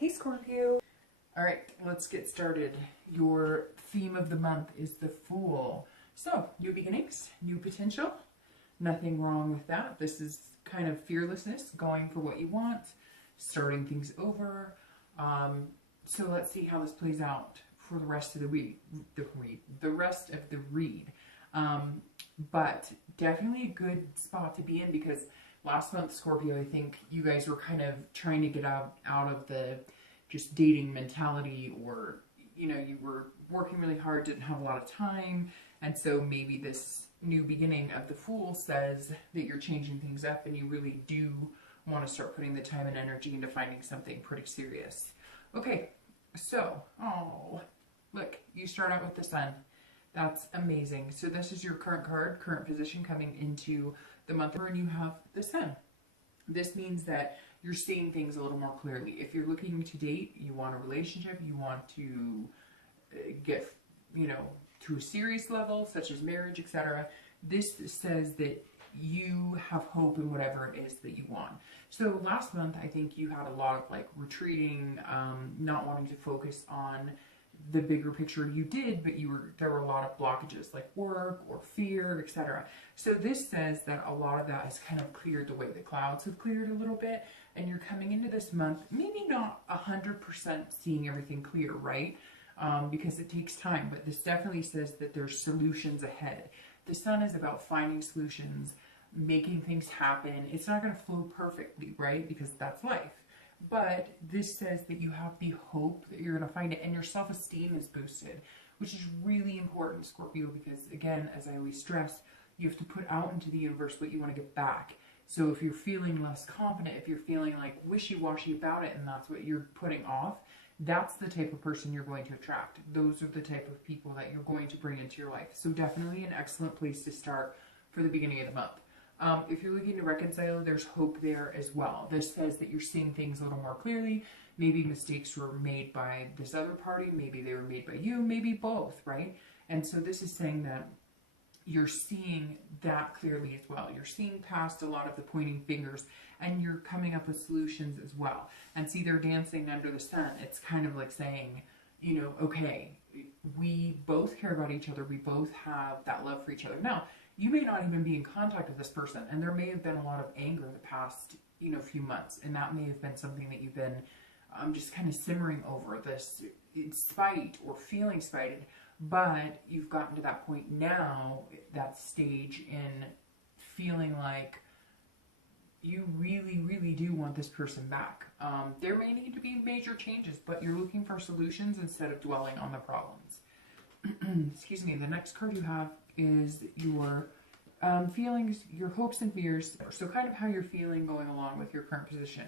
Hey Scorpio! Alright, let's get started. Your theme of the month is the Fool. So, new beginnings, new potential. Nothing wrong with that. This is kind of fearlessness, going for what you want, starting things over. So let's see how this plays out for the rest of the rest of the read. But definitely a good spot to be in, because last month, Scorpio, I think you guys were kind of trying to get out of the just dating mentality, or, you know, you were working really hard, didn't have a lot of time. And so maybe this new beginning of the Fool says that you're changing things up and you really do want to start putting the time and energy into finding something pretty serious. Okay, so, oh, look, you start out with the Sun. That's amazing. So this is your current card, current position coming into the month, and you have the Sun. This means that you're seeing things a little more clearly. If you're looking to date, you want a relationship, you want to get, you know, to a serious level, such as marriage, etc. This says that you have hope in whatever it is that you want. So last month, I think you had a lot of like retreating, not wanting to focus on the bigger picture. You did, but there were a lot of blockages like work or fear, etc. So this says that a lot of that has kind of cleared the way. The clouds have cleared a little bit, and you're coming into this month maybe not 100% seeing everything clear, right? Because it takes time, but this definitely says that there's solutions ahead. The Sun is about finding solutions, making things happen. It's not going to flow perfectly, right? Because that's life. But this says that you have the hope that you're going to find it, and your self-esteem is boosted, which is really important, Scorpio, because again, as I always stress, you have to put out into the universe what you want to get back. So if you're feeling less confident, if you're feeling like wishy-washy about it, and that's what you're putting off, that's the type of person you're going to attract. Those are the type of people that you're going to bring into your life. So definitely an excellent place to start for the beginning of the month. If you're looking to reconcile, there's hope there as well. This says that you're seeing things a little more clearly. Maybe mistakes were made by this other party. Maybe they were made by you. Maybe both, right? And so this is saying that you're seeing that clearly as well. You're seeing past a lot of the pointing fingers, and you're coming up with solutions as well. And see, they're dancing under the sun. It's kind of like saying, you know, okay, we both care about each other. We both have that love for each other. Now, you may not even be in contact with this person, and there may have been a lot of anger the past, you know, few months, and that may have been something that you've been just kind of simmering over, this spite or feeling spited. But you've gotten to that point now, that stage in feeling like you really, really do want this person back. There may need to be major changes, but you're looking for solutions instead of dwelling on the problems. Excuse me. The next card you have is your feelings, your hopes and fears. So kind of how you're feeling going along with your current position.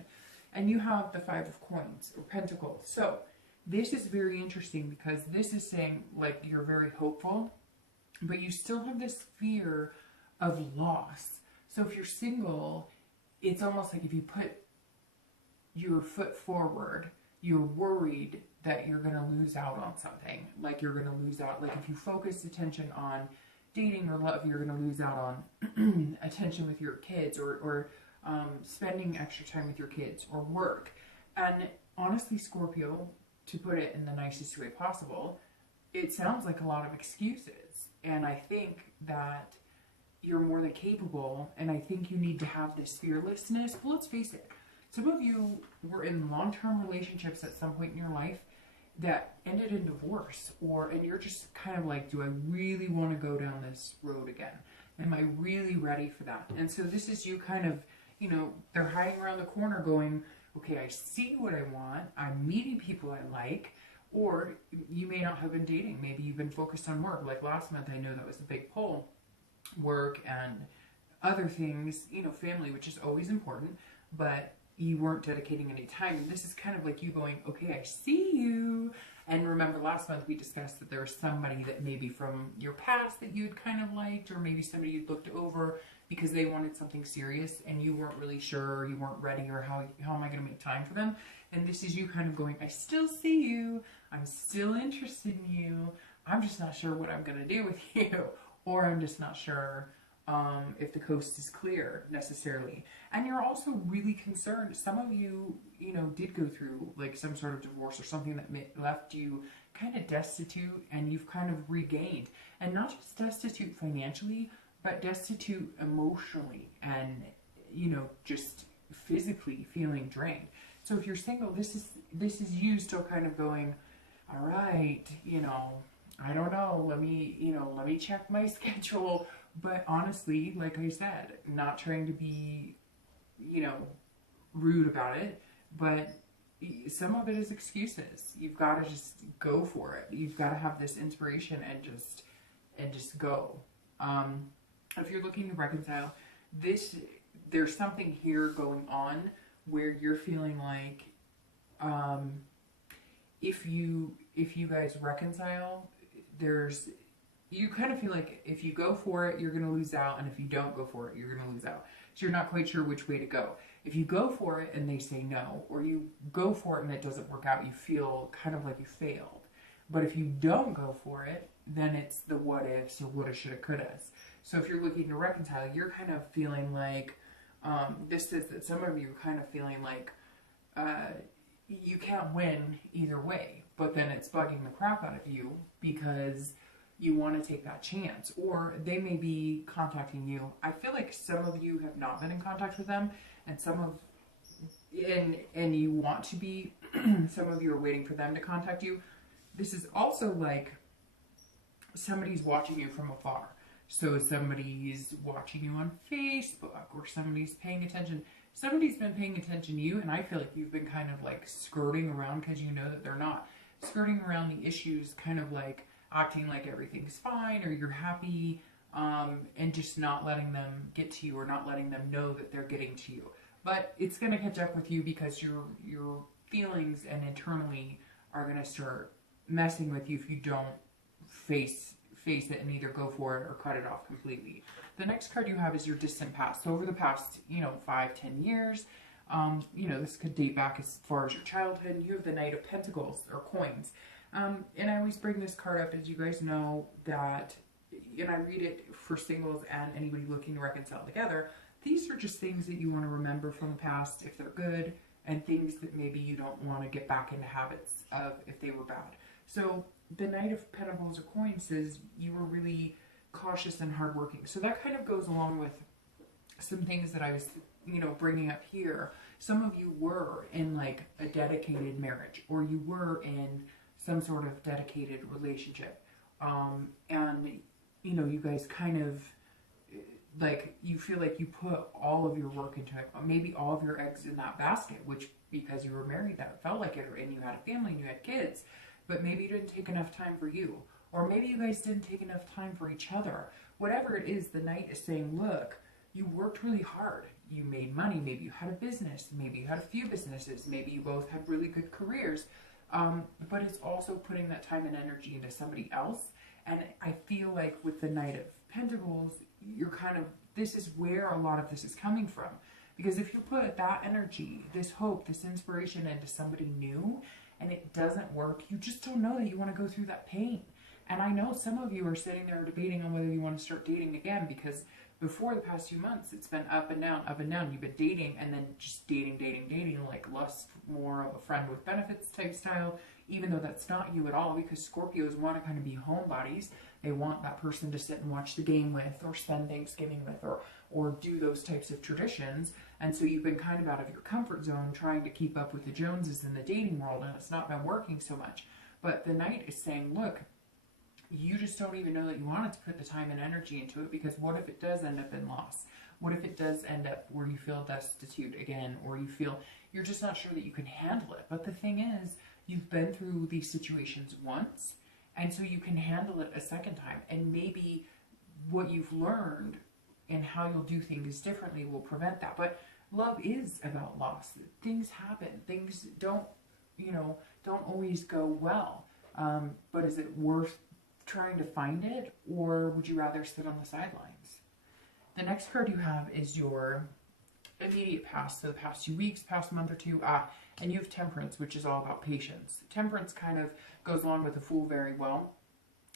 And you have the Five of Coins or Pentacles. So this is very interesting, because this is saying like you're very hopeful, but you still have this fear of loss. So if you're single, it's almost like if you put your foot forward, you're worried that you're going to lose out on something. Like you're going to lose out. Like if you focus attention on dating or love, you're going to lose out on attention with your kids, or spending extra time with your kids, or work. And honestly, Scorpio, to put it in the nicest way possible, it sounds like a lot of excuses. And I think that you're more than capable, and I think you need to have this fearlessness. Well, let's face it, some of you were in long-term relationships at some point in your life that ended in divorce, and you're just kind of like, do I really want to go down this road again? Am I really ready for that? And so this is you kind of, you know, they're hiding around the corner going, okay, I see what I want, I'm meeting people I like. Or you may not have been dating, maybe you've been focused on work. Like last month, I know that was a big pull. Work and other things, you know, family, which is always important, but you weren't dedicating any time. And this is kind of like you going, okay, I see you. And remember last month we discussed that there was somebody that maybe from your past that you'd kind of liked, or maybe somebody you'd looked over because they wanted something serious and you weren't really sure, or you weren't ready, or how am I going to make time for them? And this is you kind of going, I still see you, I'm still interested in you, I'm just not sure what I'm going to do with you, or I'm just not sure if the coast is clear necessarily. And you're also really concerned. Some of you, you know, did go through like some sort of divorce or something that left you kind of destitute, and you've kind of regained. And not just destitute financially, but destitute emotionally and, you know, just physically feeling drained. So if you're single, this is you still kind of going, all right, you know, I don't know, let me check my schedule. But honestly, like I said, not trying to be, you know, rude about it, but some of it is excuses. You've got to just go for it. You've got to have this inspiration and just go. If you're looking to reconcile, there's something here going on where you're feeling like, if you guys reconcile, you kind of feel like if you go for it, you're going to lose out, and if you don't go for it, you're going to lose out. So you're not quite sure which way to go. If you go for it and they say no, or you go for it and it doesn't work out, you feel kind of like you failed. But if you don't go for it, then it's the what ifs or woulda, shoulda, couldas. So if you're looking to reconcile, you're kind of feeling like, this is that some of you are kind of feeling like you can't win either way, but then it's bugging the crap out of you because you want to take that chance. Or they may be contacting you. I feel like some of you have not been in contact with them, and and you want to be. Some of you are waiting for them to contact you. This is also like somebody's watching you from afar. So somebody's watching you on Facebook, or somebody's paying attention. Somebody's been paying attention to you, and I feel like you've been kind of like skirting around because you know that they're not. Skirting around the issues, kind of like acting like everything's fine or you're happy, and just not letting them get to you, or not letting them know that they're getting to you. But it's going to catch up with you because your feelings and internally are going to start messing with you if you don't face it and either go for it or cut it off completely. The next card you have is your distant past. So over the past, 5-10 years, this could date back as far as your childhood. You have the Knight of Pentacles, or coins. And I always bring this card up, as you guys know, that, and I read it for singles and anybody looking to reconcile together. These are just things that you want to remember from the past if they're good, and things that maybe you don't want to get back into habits of if they were bad. So the Knight of Pentacles or coins says you were really cautious and hardworking. So that kind of goes along with some things that I was, bringing up here. Some of you were in like a dedicated marriage, or you were in some sort of dedicated relationship. And, you guys kind of, like, you feel like you put all of your work into it, maybe all of your eggs in that basket, which, because you were married, that felt like it, and you had a family and you had kids, but maybe you didn't take enough time for you, or maybe you guys didn't take enough time for each other. Whatever it is, the Knight is saying, look, you worked really hard. You made money. Maybe you had a business. Maybe you had a few businesses. Maybe you both had really good careers. But it's also putting that time and energy into somebody else. And I feel like with the Knight of Pentacles, this is where a lot of this is coming from. Because if you put that energy, this hope, this inspiration into somebody new, and it doesn't work, you just don't know that you want to go through that pain. And I know some of you are sitting there debating on whether you want to start dating again, because before the past few months, it's been up and down, up and down. You've been dating and then just dating, like lust, more of a friend with benefits type style, even though that's not you at all, because Scorpios want to kind of be homebodies. They want that person to sit and watch the game with, or spend Thanksgiving with, or do those types of traditions. And so you've been kind of out of your comfort zone trying to keep up with the Joneses in the dating world, and it's not been working so much. But the Knight is saying, look, you just don't even know that you wanted to put the time and energy into it, because what if it does end up in loss? What if it does end up where you feel destitute again, or you feel you're just not sure that you can handle it? But the thing is, you've been through these situations once, and so you can handle it a second time. And maybe what you've learned and how you'll do things differently will prevent that. But love is about loss. Things happen. Things don't always go well. But is it worth trying to find it, or would you rather sit on the sidelines? The next card you have is your immediate past, so the past 2 weeks, past month or two, and you have Temperance, which is all about patience. Temperance kind of goes along with the Fool very well,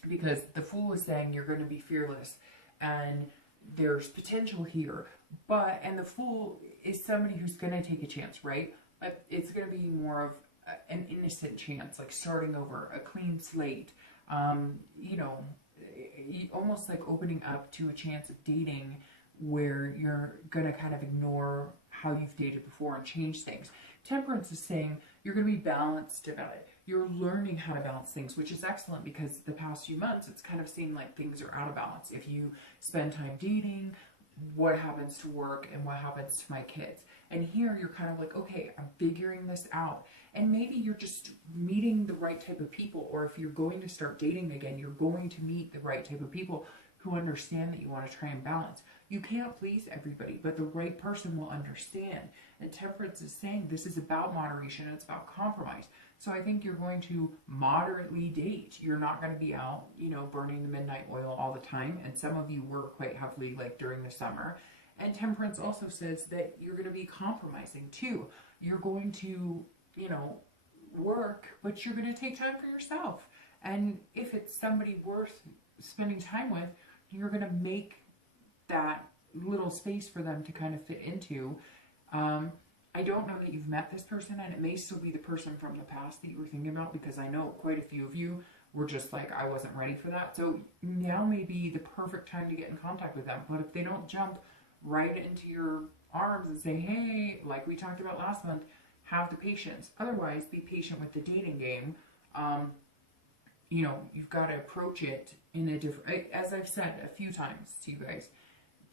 because the Fool is saying you're going to be fearless, and there's potential here. And the Fool is somebody who's going to take a chance, right? But it's going to be more of an innocent chance, like starting over, a clean slate, you know, almost like opening up to a chance of dating where you're going to kind of ignore how you've dated before and change things. Temperance is saying you're going to be balanced about it. You're learning how to balance things, which is excellent, because the past few months it's kind of seemed like things are out of balance. If you spend time dating, what happens to work and what happens to my kids? And here you're kind of like, okay, I'm figuring this out. And maybe you're just meeting the right type of people, or if you're going to start dating again, you're going to meet the right type of people who understand that you want to try and balance. You can't please everybody, but the right person will understand. And Temperance is saying this is about moderation, it's about compromise. So I think you're going to moderately date. You're not going to be out, you know, burning the midnight oil all the time. And some of you were quite heavily, like during the summer. And Temperance also says that you're going to be compromising too. You're going to, you know, work, but you're going to take time for yourself. And if it's somebody worth spending time with, you're going to make that little space for them to kind of fit into. I don't know that you've met this person, and it may still be the person from the past that you were thinking about, because I know quite a few of you were just like, I wasn't ready for that. So now may be the perfect time to get in contact with them. But if they don't jump right into your arms and say, hey, like we talked about last month, have the patience. Otherwise, be patient with the dating game. You know, you've got to approach it in a different, as I've said a few times to you guys,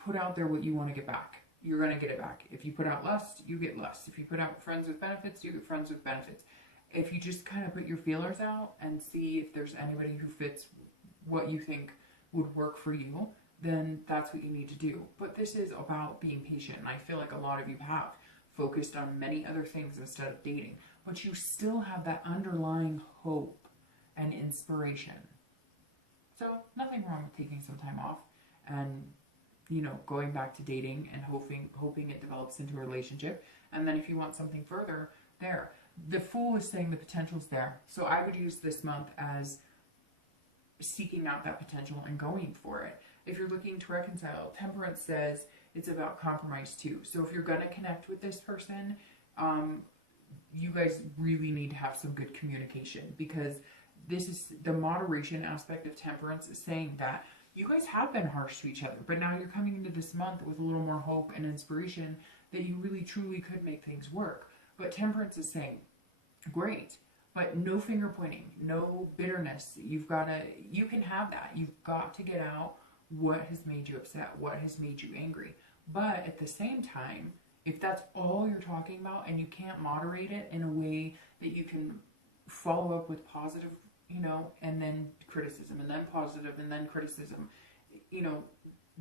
put out there what you want to get back. You're going to get it back. If you put out lust, you get lust. If you put out friends with benefits, you get friends with benefits. If you just kind of put your feelers out and see if there's anybody who fits what you think would work for you, then that's what you need to do. But this is about being patient, and I feel like a lot of you have focused on many other things instead of dating. But you still have that underlying hope and inspiration. So nothing wrong with taking some time off and, you know, going back to dating and hoping it develops into a relationship. And then if you want something further, there. The Fool is saying the potential's there. So I would use this month as seeking out that potential and going for it. If you're looking to reconcile, Temperance says it's about compromise too. So if you're going to connect with this person, you guys really need to have some good communication, because this is the moderation aspect of Temperance is saying that you guys have been harsh to each other, but now you're coming into this month with a little more hope and inspiration that you really truly could make things work. But Temperance is saying, great, but no finger pointing, no bitterness. You can have that. You've got to get out what has made you upset, what has made you angry. But at the same time, if that's all you're talking about and you can't moderate it in a way that you can follow up with positive, you know, and then criticism, and then positive, and then criticism, you know,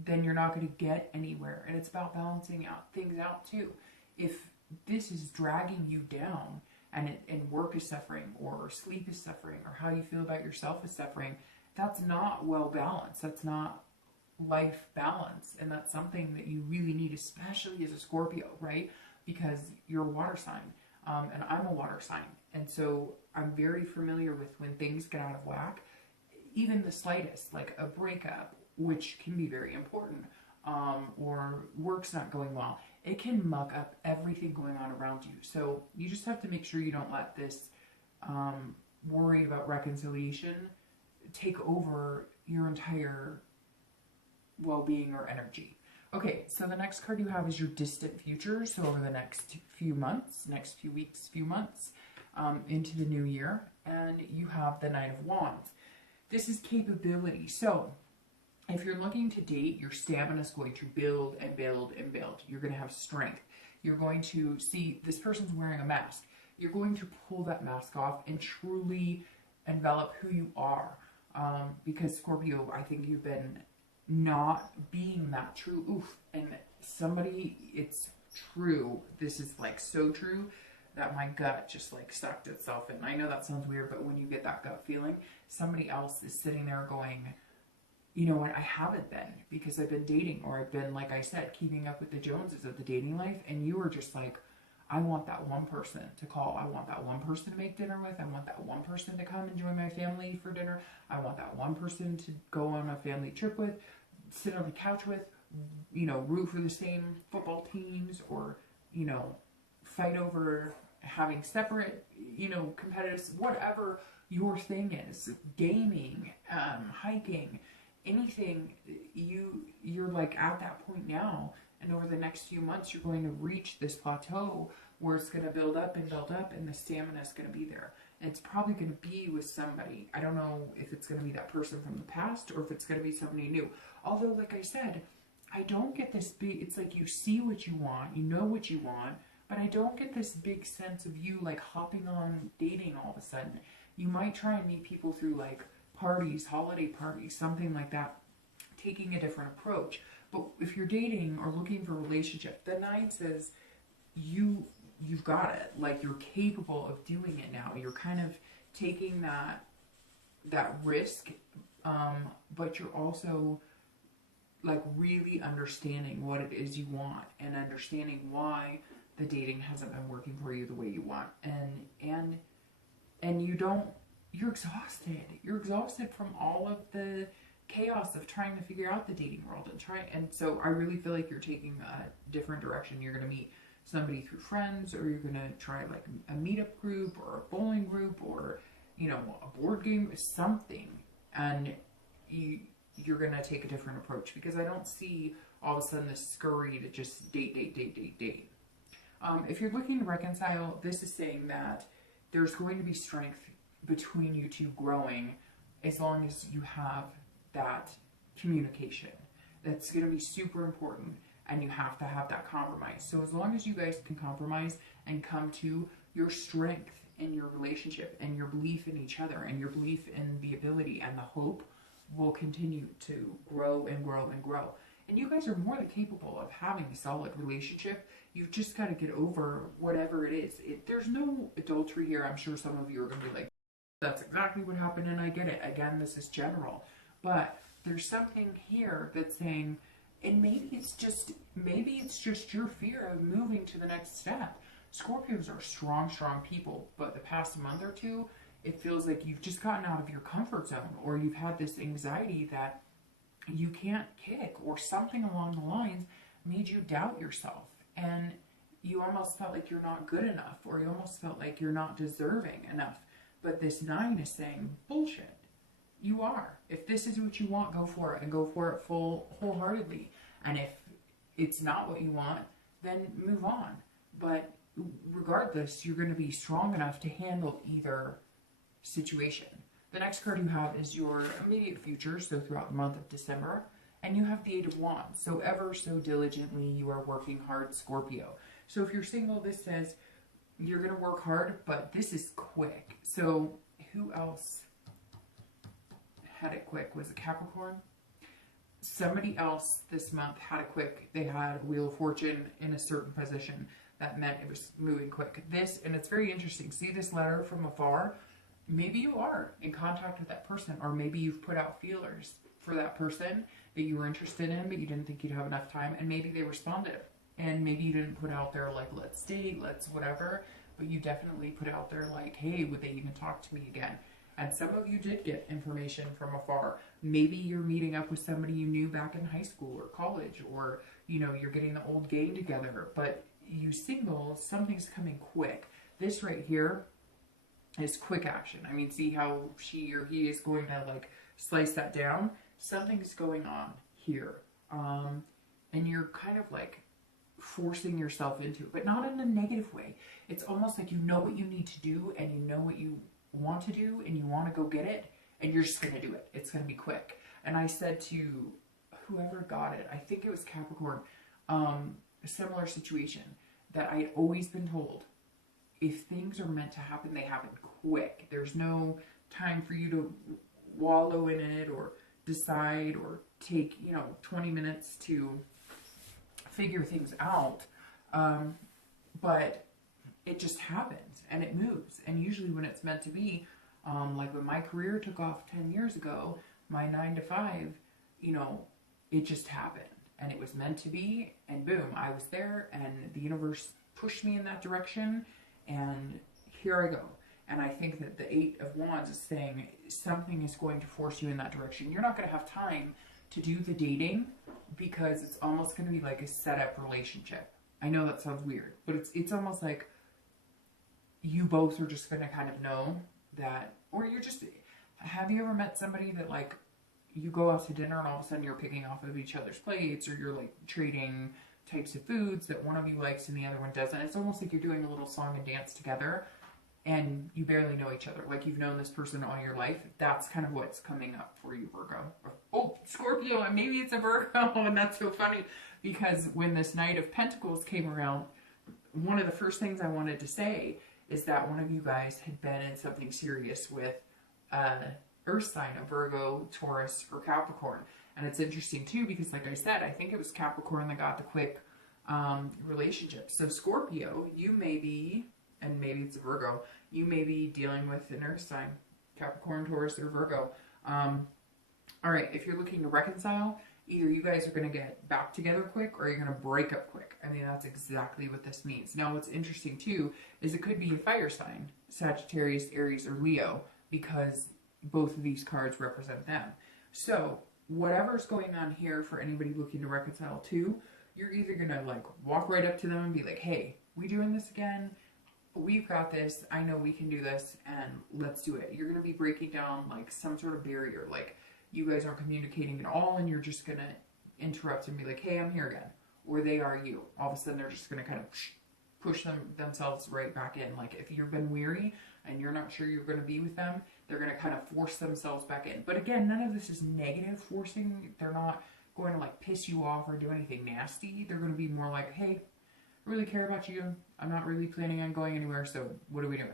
then you're not going to get anywhere. And it's about balancing things out too. If this is dragging you down, and work is suffering, or sleep is suffering, or how you feel about yourself is suffering, that's not well balanced. That's not life balance. And that's something that you really need, especially as a Scorpio, right? Because you're a water sign, and I'm a water sign. And so I'm very familiar with when things get out of whack, even the slightest, like a breakup, which can be very important, or work's not going well. It can muck up everything going on around you. So you just have to make sure you don't let this worry about reconciliation take over your entire well-being or energy. Okay, so the next card you have is your distant future. So over the next few months, next few weeks, few months, into the new year. And you have the Knight of Wands. This is capability. So if you're looking to date, your stamina is going to build and build and build. You're going to have strength. You're going to see this person's wearing a mask. You're going to pull that mask off and truly envelop who you are. Because Scorpio, I think you've been not being that true. Oof. And somebody, it's true. This is like so true that my gut just like sucked itself in. I know that sounds weird, but when you get that gut feeling, somebody else is sitting there going, you know what, I haven't been, because I've been dating, or I've been, like I said, keeping up with the Joneses of the dating life, and you were just like, I want that one person to call. I want that one person to make dinner with. I want that one person to come and join my family for dinner. I want that one person to go on a family trip with, sit on the couch with, you know, root for the same football teams, or, you know, fight over having separate, you know, competitive, whatever your thing is, gaming, hiking, anything, you're like at that point now, and over the next few months you're going to reach this plateau where it's going to build up and build up, and the stamina is going to be there. And it's probably going to be with somebody. I don't know if it's going to be that person from the past or if it's going to be somebody new. Although, like I said, I don't get this big, it's like you see what you want, you know what you want, but I don't get this big sense of you like hopping on dating all of a sudden. You might try and meet people through like parties, holiday parties, something like that, taking a different approach. But if you're dating or looking for a relationship, the 9 says you've got it. Like, you're capable of doing it now. You're kind of taking that risk, but you're also like really understanding what it is you want and understanding why the dating hasn't been working for you the way you want. And you're exhausted. You're exhausted from all of the chaos of trying to figure out the dating world and so I really feel like you're taking a different direction. You're going to meet somebody through friends, or you're going to try like a meetup group or a bowling group, or, you know, a board game, something, and you're going to take a different approach, because I don't see all of a sudden this scurry to just date. If you're looking to reconcile, this is saying that there's going to be strength between you two growing, as long as you have that communication. That's going to be super important, and you have to have that compromise. So as long as you guys can compromise and come to your strength in your relationship, and your belief in each other, and your belief in the ability and the hope, will continue to grow and grow and grow. And you guys are more than capable of having a solid relationship. You've just got to get over whatever it is. There's no adultery here. I'm sure some of you are going to be like, that's exactly what happened, and I get it. Again, this is general. But there's something here that's saying, and maybe it's just your fear of moving to the next step. Scorpios are strong people, but the past month or two, it feels like you've just gotten out of your comfort zone, or you've had this anxiety that you can't kick, or something along the lines made you doubt yourself, and you almost felt like you're not good enough, or you almost felt like you're not deserving enough. But this 9 is saying, bullshit. You are. If this is what you want, go for it, and go for it wholeheartedly. And if it's not what you want, then move on. But regardless, you're going to be strong enough to handle either situation. The next card you have is your immediate future, so throughout the month of December, and you have the 8 of Wands. So ever so diligently, you are working hard, Scorpio. So if you're single, this says you're going to work hard, but this is quick. So who else had it quick? Was it Capricorn? Somebody else this month had it quick. They had a Wheel of Fortune in a certain position. That meant it was moving quick. This, and it's very interesting. See this letter from afar? Maybe you are in contact with that person, or maybe you've put out feelers for that person that you were interested in, but you didn't think you'd have enough time, and maybe they responded. And maybe you didn't put out there like, let's date, let's whatever, but you definitely put out there like, hey, would they even talk to me again? And some of you did get information from afar. Maybe you're meeting up with somebody you knew back in high school or college, or, you know, you're getting the old gang together. But you singles, something's coming quick. This right here is quick action. I mean, see how she or he is going to like slice that down? Something's going on here. And you're kind of like forcing yourself into it, but not in a negative way. It's almost like you know what you need to do, and you know what you want to do, and you want to go get it, and you're just going to do it. It's going to be quick. And I said to whoever got it, I think it was Capricorn, a similar situation, that I had always been told, if things are meant to happen, they happen quick. There's no time for you to wallow in it, or decide, or take, 20 minutes to figure things out. But it just happens, and it moves. And usually when it's meant to be, like when my career took off 10 years ago, my 9 to 5, it just happened, and it was meant to be, and boom, I was there, and the universe pushed me in that direction, and here I go. And I think that the 8 of Wands is saying something is going to force you in that direction. You're not going to have time to do the dating because it's almost going to be like a set-up relationship. I know that sounds weird, but it's almost like you both are just going to kind of know that, or you're just, have you ever met somebody that like, you go out to dinner and all of a sudden you're picking off of each other's plates, or you're like trading types of foods that one of you likes and the other one doesn't. It's almost like you're doing a little song and dance together and you barely know each other. Like you've known this person all your life. That's kind of what's coming up for you, Virgo. Oh, Scorpio, and maybe it's a Virgo. And that's so funny because when this Knight of Pentacles came around, one of the first things I wanted to say is that one of you guys had been in something serious with Earth sign, a Virgo, Taurus, or Capricorn. And it's interesting too because, like I said, I think it was Capricorn that got the quick relationship. So Scorpio, you may be, and maybe it's a Virgo, you may be dealing with an Earth sign, Capricorn, Taurus, or Virgo. All right, if you're looking to reconcile, either you guys are going to get back together quick or you're going to break up quick. I mean, that's exactly what this means. Now, what's interesting too is it could be a fire sign, Sagittarius, Aries, or Leo, because both of these cards represent them. So whatever's going on here for anybody looking to reconcile too, you're either going to like walk right up to them and be like, hey, we doing this again? We've got this. I know we can do this and let's do it. You're going to be breaking down like some sort of barrier. Like you guys aren't communicating at all and you're just going to interrupt and be like, hey, I'm here again. Or they are you. All of a sudden they're just going to kind of push themselves right back in. Like if you've been weary and you're not sure you're going to be with them, they're going to kind of force themselves back in. But again, none of this is negative forcing. They're not going to like piss you off or do anything nasty. They're going to be more like, hey, I really care about you. I'm not really planning on going anywhere, so what are we doing?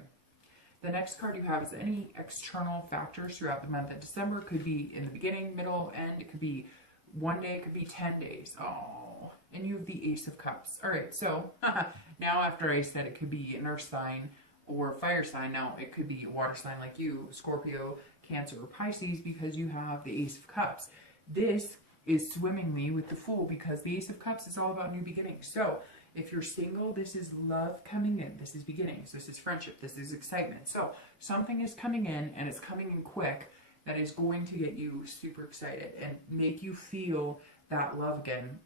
The next card you have is any external factors throughout the month of December. It could be in the beginning, middle, end. It could be one day. It could be 10 days. Oh, and you have the Ace of Cups. All right, so now after I said it could be an earth sign or fire sign, now it could be a water sign like you, Scorpio, Cancer, or Pisces, because you have the Ace of Cups. This is swimmingly with the Fool because the Ace of Cups is all about new beginnings. So if you're single, this is love coming in. This is beginnings. This is friendship. This is excitement. So something is coming in and it's coming in quick that is going to get you super excited and make you feel that love again.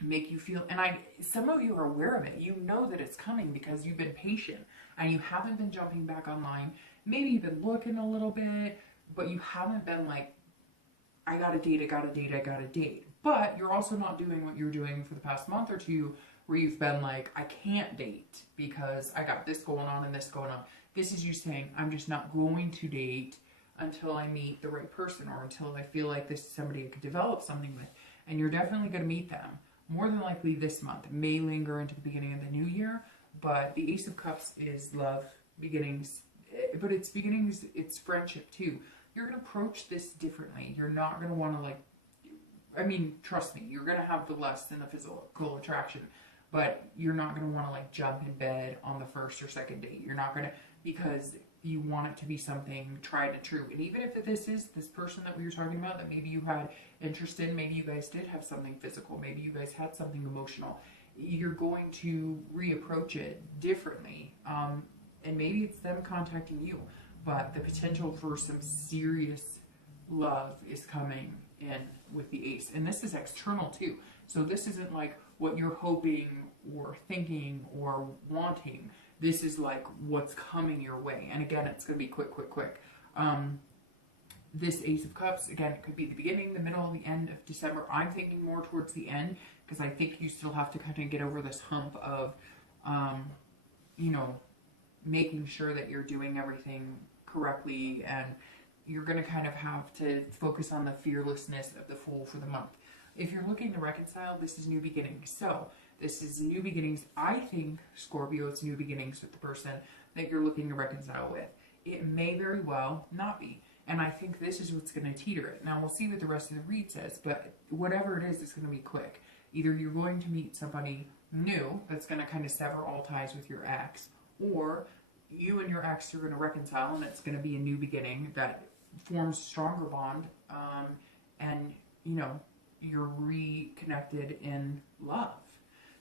Make you feel, and some of you are aware of it. You know that it's coming because you've been patient and you haven't been jumping back online. Maybe you've been looking a little bit, but you haven't been like, I gotta date, I gotta date, I gotta date. But you're also not doing what you were doing for the past month or two where you've been like, I can't date because I got this going on and this going on. This is you saying, I'm just not going to date until I meet the right person or until I feel like this is somebody I could develop something with. And you're definitely going to meet them. More than likely this month. It may linger into the beginning of the new year, but the Ace of Cups is love, beginnings, but it's beginnings, it's friendship too. You're going to approach this differently. You're not going to want to like, I mean, trust me, you're going to have the lust and the physical attraction, but you're not going to want to like jump in bed on the first or second date. You're not going to, because you want it to be something tried and true. And even if this is this person that we were talking about that maybe you had interest in, maybe you guys did have something physical, maybe you guys had something emotional, you're going to reapproach it differently. And maybe it's them contacting you, but the potential for some serious love is coming in with the Ace. And this is external too. So this isn't like what you're hoping or thinking or wanting. This is like what's coming your way. And again, it's going to be quick, quick, quick. This Ace of Cups, again, it could be the beginning, the middle, the end of December. I'm thinking more towards the end because I think you still have to kind of get over this hump of, you know, making sure that you're doing everything correctly, and you're going to kind of have to focus on the fearlessness of the Fool for the month. If you're looking to reconcile, this is new beginnings. So this is new beginnings. I think, Scorpio, it's new beginnings with the person that you're looking to reconcile with. It may very well not be. And I think this is what's going to teeter it. Now, we'll see what the rest of the read says, but whatever it is, it's going to be quick. Either you're going to meet somebody new that's going to kind of sever all ties with your ex, or you and your ex are going to reconcile, and it's going to be a new beginning that forms a stronger bond, and, you know, you're reconnected in love.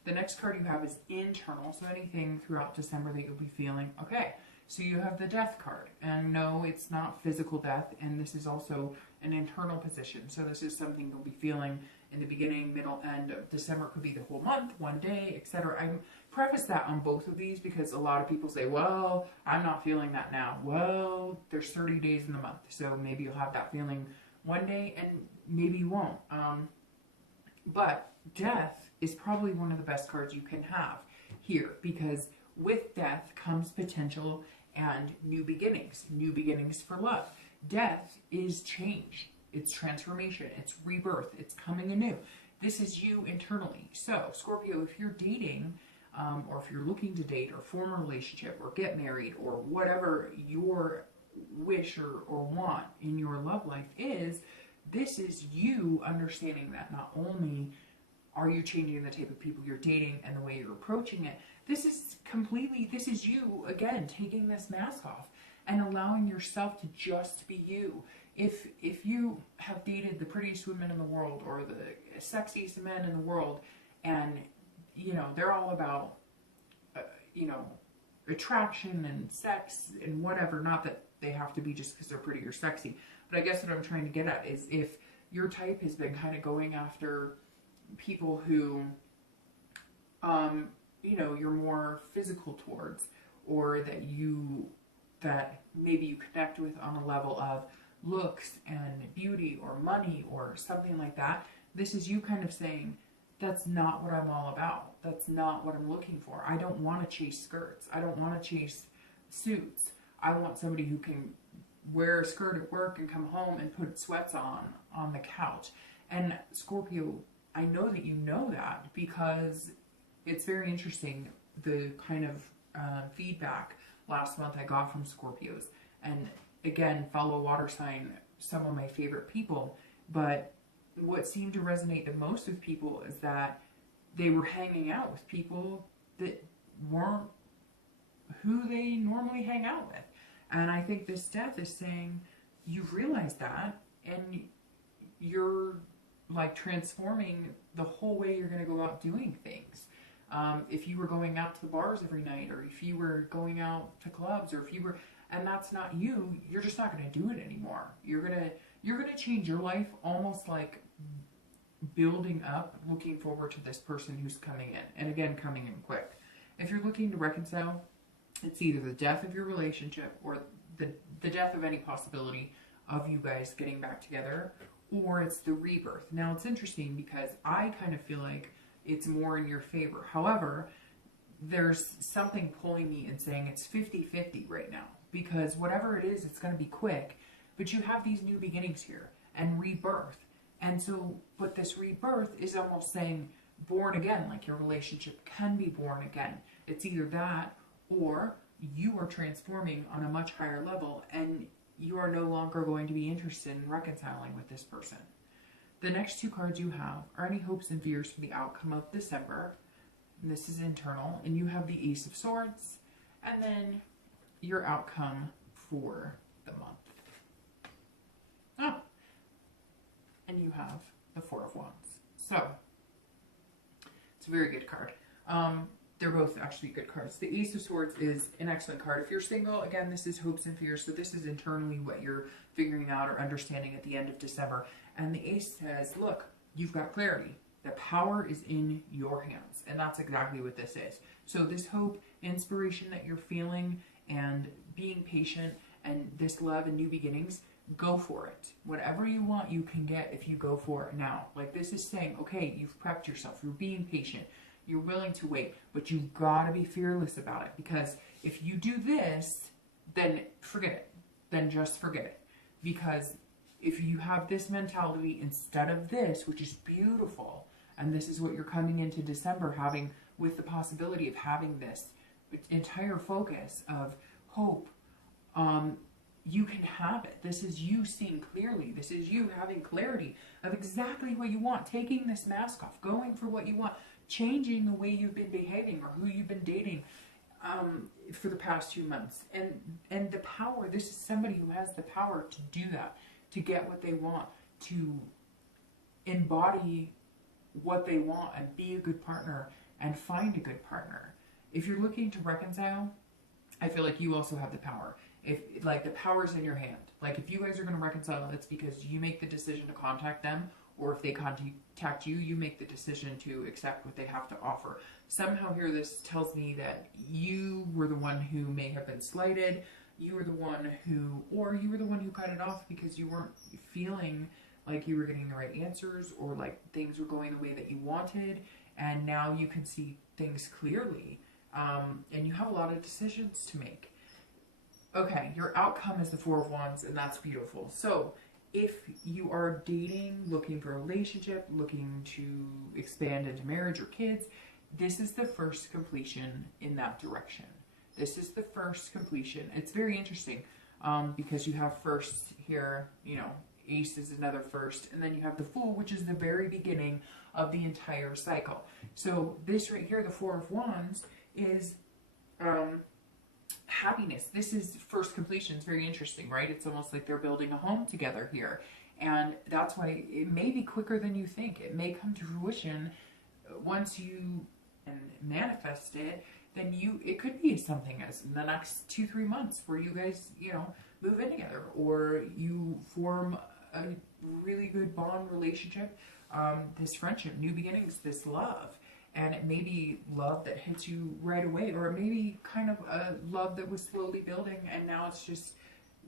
The next card you have is internal, so anything throughout December that you'll be feeling, okay, So you have the death card, and no, it's not physical death, and this is also an internal position. So this is something you'll be feeling in the beginning, middle, end of December. Could be the whole month, one day, etc. I preface that on both of these because a lot of people say, well, I'm not feeling that now. Well, there's 30 days in the month, so maybe you'll have that feeling one day and maybe you won't. But death is probably one of the best cards you can have here, because with death comes potential and new beginnings for love. Death is change, it's transformation, it's rebirth, it's coming anew. This is you internally. So Scorpio, if you're dating, or if you're looking to date or form a relationship or get married or whatever your wish or want in your love life is, this is you understanding that not only are you changing the type of people you're dating and the way you're approaching it, this is you, again, taking this mask off and allowing yourself to just be you. If you have dated the prettiest women in the world or the sexiest men in the world, and, you know, they're all about, you know, attraction and sex and whatever, not that they have to be just because they're pretty or sexy, but I guess what I'm trying to get at is if your type has been kind of going after people who, you know, you're more physical towards, or that maybe you connect with on a level of looks and beauty or money or something like that, this is you kind of saying, that's not what I'm all about. That's not what I'm looking for. I don't want to chase skirts. I don't want to chase suits. I want somebody who can wear a skirt at work and come home and put sweats on the couch. And Scorpio, I know that you know that because it's very interesting, the kind of feedback last month I got from Scorpios. And again, fellow water sign, some of my favorite people, but what seemed to resonate the most with people is that they were hanging out with people that weren't who they normally hang out with. And I think this death is saying, you've realized that, and you're like transforming the whole way you're going to go out doing things. If you were going out to the bars every night, or if you were going out to clubs, or if you were, and that's not you, you're just not going to do it anymore. You're going to change your life almost like building up, looking forward to this person who's coming in, and again, coming in quick. If you're looking to reconcile, it's either the death of your relationship or the death of any possibility of you guys getting back together, or it's the rebirth. Now, it's interesting because I kind of feel like it's more in your favor. However, there's something pulling me and saying it's 50-50 right now, because whatever it is, it's going to be quick, but you have these new beginnings here and rebirth. And so, but this rebirth is almost saying born again, like your relationship can be born again. It's either that, or you are transforming on a much higher level and you are no longer going to be interested in reconciling with this person. The next two cards you have are any hopes and fears for the outcome of December. And this is internal. And you have the Ace of Swords, and then your outcome for the month. Oh, and you have the Four of Wands. So, it's a very good card. They're both actually good cards. The Ace of Swords is an excellent card. If you're single, again, this is hopes and fears. So this is internally what you're figuring out or understanding at the end of December. And the Ace says, look, you've got clarity. The power is in your hands. And that's exactly what this is. So this hope, inspiration that you're feeling, and being patient, and this love and new beginnings, go for it. Whatever you want, you can get if you go for it now. Like this is saying, okay, you've prepped yourself. You're being patient. You're willing to wait, but you've got to be fearless about it, because if you do this, then forget it. Then just forget it. Because if you have this mentality instead of this, which is beautiful, and this is what you're coming into December having, with the possibility of having this entire focus of hope, you can have it. This is you seeing clearly. This is you having clarity of exactly what you want, taking this mask off, going for what you want, changing the way you've been behaving or who you've been dating for the past 2 months. And the power, this is somebody who has the power to do that, to get what they want, to embody what they want and be a good partner and find a good partner. If you're looking to reconcile, I feel like you also have the power. If like the power's in your hand. Like if you guys are going to reconcile, it's because you make the decision to contact them, or if they contact you, you make the decision to accept what they have to offer. Somehow here this tells me that you were the one who may have been slighted. You were the one who, or you were the one who cut it off because you weren't feeling like you were getting the right answers, or like things were going the way that you wanted, and now you can see things clearly, and you have a lot of decisions to make. Okay, your outcome is the Four of Wands, and that's beautiful. So if you are dating, looking for a relationship, looking to expand into marriage or kids, this is the first completion in that direction. This is the first completion. It's very interesting because you have first here, you know, Ace is another first, and then you have the Fool, which is the very beginning of the entire cycle. So this right here, the Four of Wands, is happiness. This is first completion. It's very interesting, right? It's almost like they're building a home together here. And that's why it may be quicker than you think. It may come to fruition once you manifest it. Then it could be something as in the next 2-3 months where you guys, you know, move in together, or you form a really good bond relationship, this friendship, new beginnings, this love. And it may be love that hits you right away, or it may be kind of a love that was slowly building, and now it's just,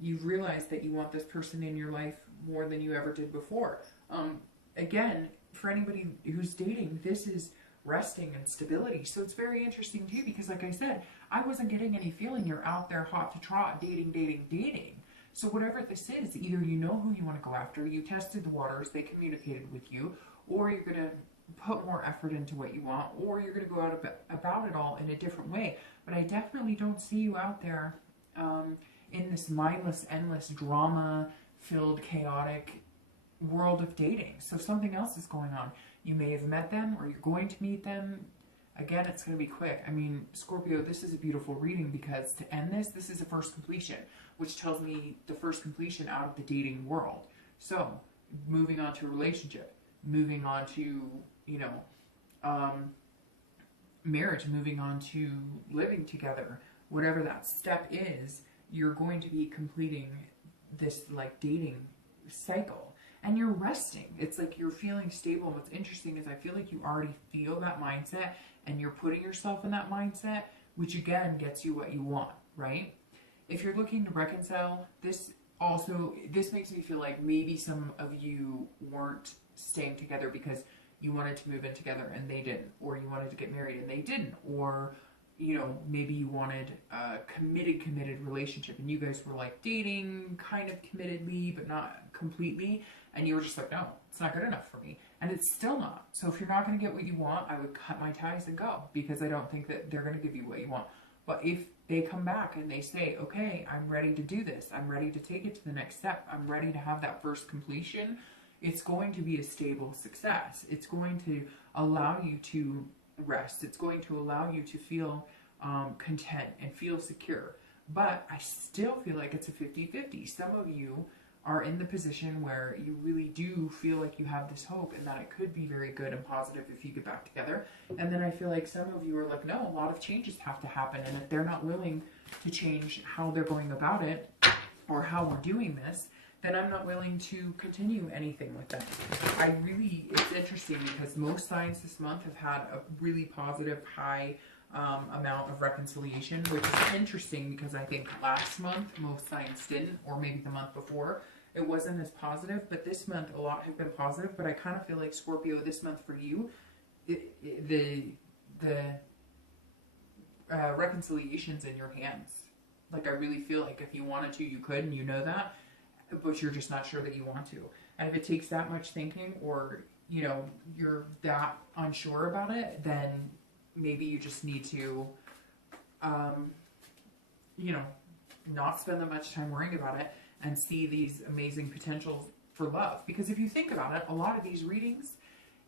you've realized that you want this person in your life more than you ever did before. Again, for anybody who's dating, this is resting and stability. So it's very interesting too, because like I said, I wasn't getting any feeling you're out there hot to trot, dating. So whatever this is, either you know who you want to go after, you tested the waters, they communicated with you, or you're going to put more effort into what you want, or you're going to go out about it all in a different way. But I definitely don't see you out there in this mindless, endless, drama-filled, chaotic world of dating. So something else is going on. You may have met them, or you're going to meet them. Again, it's going to be quick. I mean, Scorpio, this is a beautiful reading, because to end this is a first completion, which tells me the first completion out of the dating world. So moving on to a relationship, moving on to, you know, marriage, moving on to living together, whatever that step is, you're going to be completing this like dating cycle, and you're resting. It's like you're feeling stable. And what's interesting is I feel like you already feel that mindset, and you're putting yourself in that mindset, which again gets you what you want, right? If you're looking to reconcile, this makes me feel like maybe some of you weren't staying together because you wanted to move in together and they didn't, or you wanted to get married and they didn't, or, you know, maybe you wanted a committed relationship and you guys were like dating kind of committedly but not completely, and you were just like, no, it's not good enough for me, and it's still not. So if you're not going to get what you want, I would cut my ties and go, because I don't think that they're going to give you what you want. But if they come back and they say, okay, I'm ready to do this, I'm ready to take it to the next step, I'm ready to have that first completion, it's going to be a stable success. It's going to allow you to rest. It's going to allow you to feel content and feel secure. But I still feel like it's a 50-50. Some of you are in the position where you really do feel like you have this hope and that it could be very good and positive if you get back together. And then I feel like some of you are like, no, a lot of changes have to happen. And if they're not willing to change how they're going about it or how we're doing this, then I'm not willing to continue anything with them. It's interesting because most signs this month have had a really positive, high amount of reconciliation, which is interesting because I think last month most signs didn't, or maybe the month before it wasn't as positive, but this month a lot have been positive. But I kind of feel like, Scorpio, this month for you, the reconciliation's in your hands. Like I really feel like if you wanted to, you could, and you know that, but you're just not sure that you want to. And if it takes that much thinking, or, you know, you're that unsure about it, then maybe you just need to, you know, not spend that much time worrying about it and see these amazing potentials for love. Because if you think about it, a lot of these readings,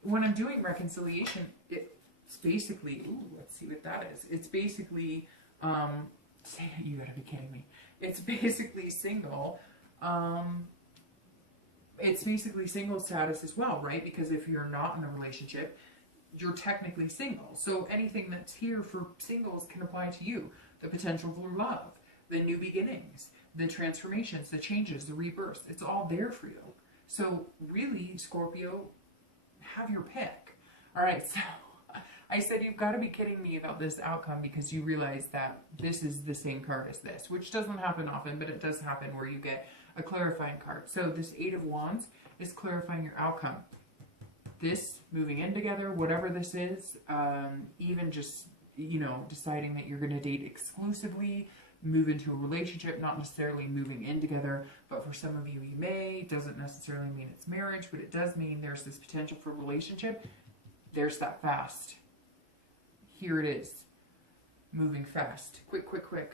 when I'm doing reconciliation, it's basically, ooh, let's see what that is. It's basically, you gotta be kidding me. It's basically single. It's basically single status as well, right? Because if you're not in a relationship, you're technically single. So anything that's here for singles can apply to you. the potential for love, the new beginnings, the transformations, the changes, the rebirths. It's all there for you. So really, Scorpio, have your pick. All right, so I said you've got to be kidding me about this outcome because you realize that this is the same card as this, which doesn't happen often, but it does happen where you get a clarifying card. So this Eight of Wands is clarifying your outcome. This moving in together, whatever this is, even just, you know, deciding that you're going to date exclusively, move into a relationship, not necessarily moving in together, but for some of you, you may. Doesn't necessarily mean it's marriage, but it does mean there's this potential for relationship. There's that fast. Here it is. Moving fast. Quick, quick, quick.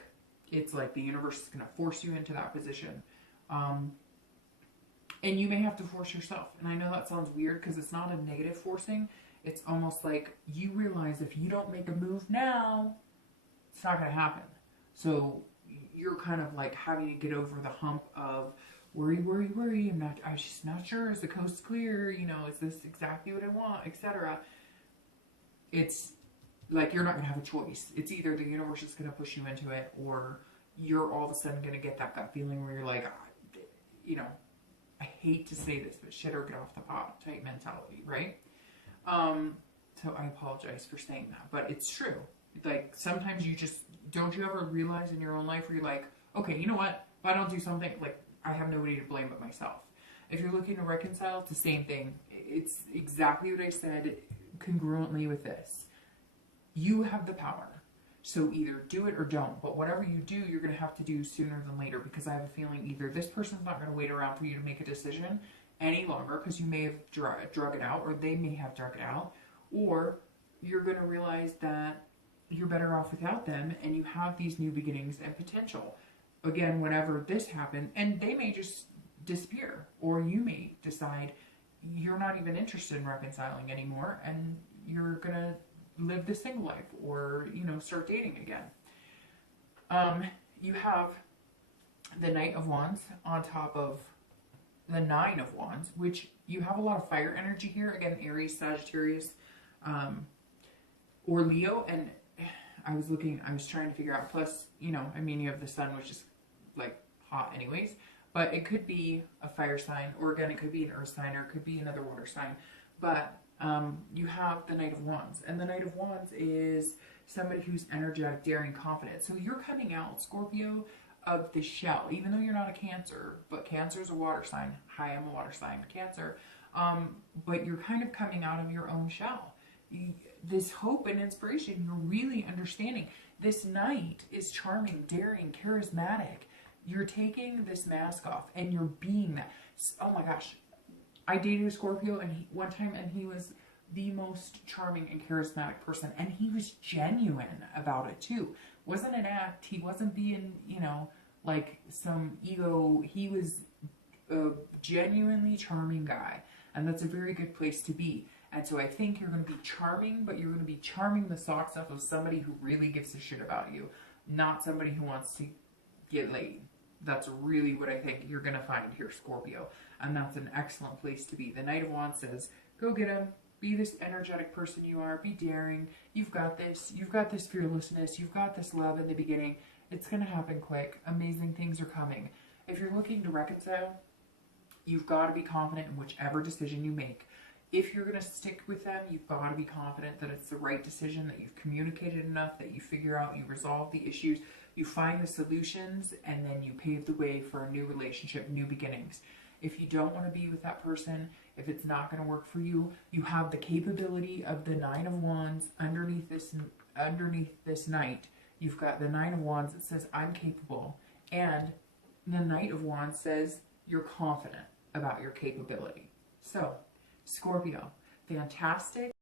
It's like the universe is going to force you into that position. And you may have to force yourself. And I know that sounds weird because it's not a negative forcing. It's almost like you realize if you don't make a move now, it's not going to happen. So you're kind of like having to get over the hump of worry, worry, worry. I'm just not sure. Is the coast clear? You know, is this exactly what I want, etc. It's like you're not going to have a choice. It's either the universe is going to push you into it, or you're all of a sudden going to get that gut feeling where you're like, you know, I hate to say this, but shit or get off the pot type mentality, right? So I apologize for saying that, but it's true. Like sometimes you just, don't you ever realize in your own life where you're like, okay, you know what? If I don't do something, like I have nobody to blame but myself. If you're looking to reconcile, it's the same thing. It's exactly what I said congruently with this. You have the power. So either do it or don't. But whatever you do, you're going to have to do sooner than later, because I have a feeling either this person's not going to wait around for you to make a decision any longer because you may have drug it out, or they may have drug it out, or you're going to realize that you're better off without them and you have these new beginnings and potential. Again, whenever this happened, and they may just disappear, or you may decide you're not even interested in reconciling anymore and you're going to live the single life, or, you know, start dating again. You have the Knight of Wands on top of the Nine of Wands, which you have a lot of fire energy here. Again, Aries, Sagittarius, or Leo. And I was trying to figure out, plus, you know, I mean, you have the sun, which is like hot anyways, but it could be a fire sign, or again, it could be an earth sign, or it could be another water sign. But you have the Knight of Wands, and the Knight of Wands is somebody who's energetic, daring, confident. So you're coming out, Scorpio, of the shell, even though you're not a Cancer, but Cancer is a water sign. Hi, I'm a water sign, Cancer. But you're kind of coming out of your own shell. This hope and inspiration, you're really understanding. This Knight is charming, daring, charismatic. You're taking this mask off and you're being that. Oh my gosh. I dated a Scorpio one time, and he was the most charming and charismatic person, and he was genuine about it too. Wasn't an act. He wasn't being, you know, like some ego. He was a genuinely charming guy, and that's a very good place to be. And so I think you're going to be charming, but you're going to be charming the socks off of somebody who really gives a shit about you, not somebody who wants to get laid. That's really what I think you're going to find here, Scorpio. And that's an excellent place to be. The Knight of Wands says, go get him. Be this energetic person you are. Be daring. You've got this. You've got this fearlessness. You've got this love in the beginning. It's going to happen quick. Amazing things are coming. If you're looking to reconcile, you've got to be confident in whichever decision you make. If you're going to stick with them, you've got to be confident that it's the right decision, that you've communicated enough, that you figure out, you resolve the issues, you find the solutions, and then you pave the way for a new relationship, new beginnings. If you don't want to be with that person, if it's not going to work for you, you have the capability of the Nine of Wands underneath this Knight. You've got the Nine of Wands that says, I'm capable. And the Knight of Wands says, you're confident about your capability. So, Scorpio, fantastic.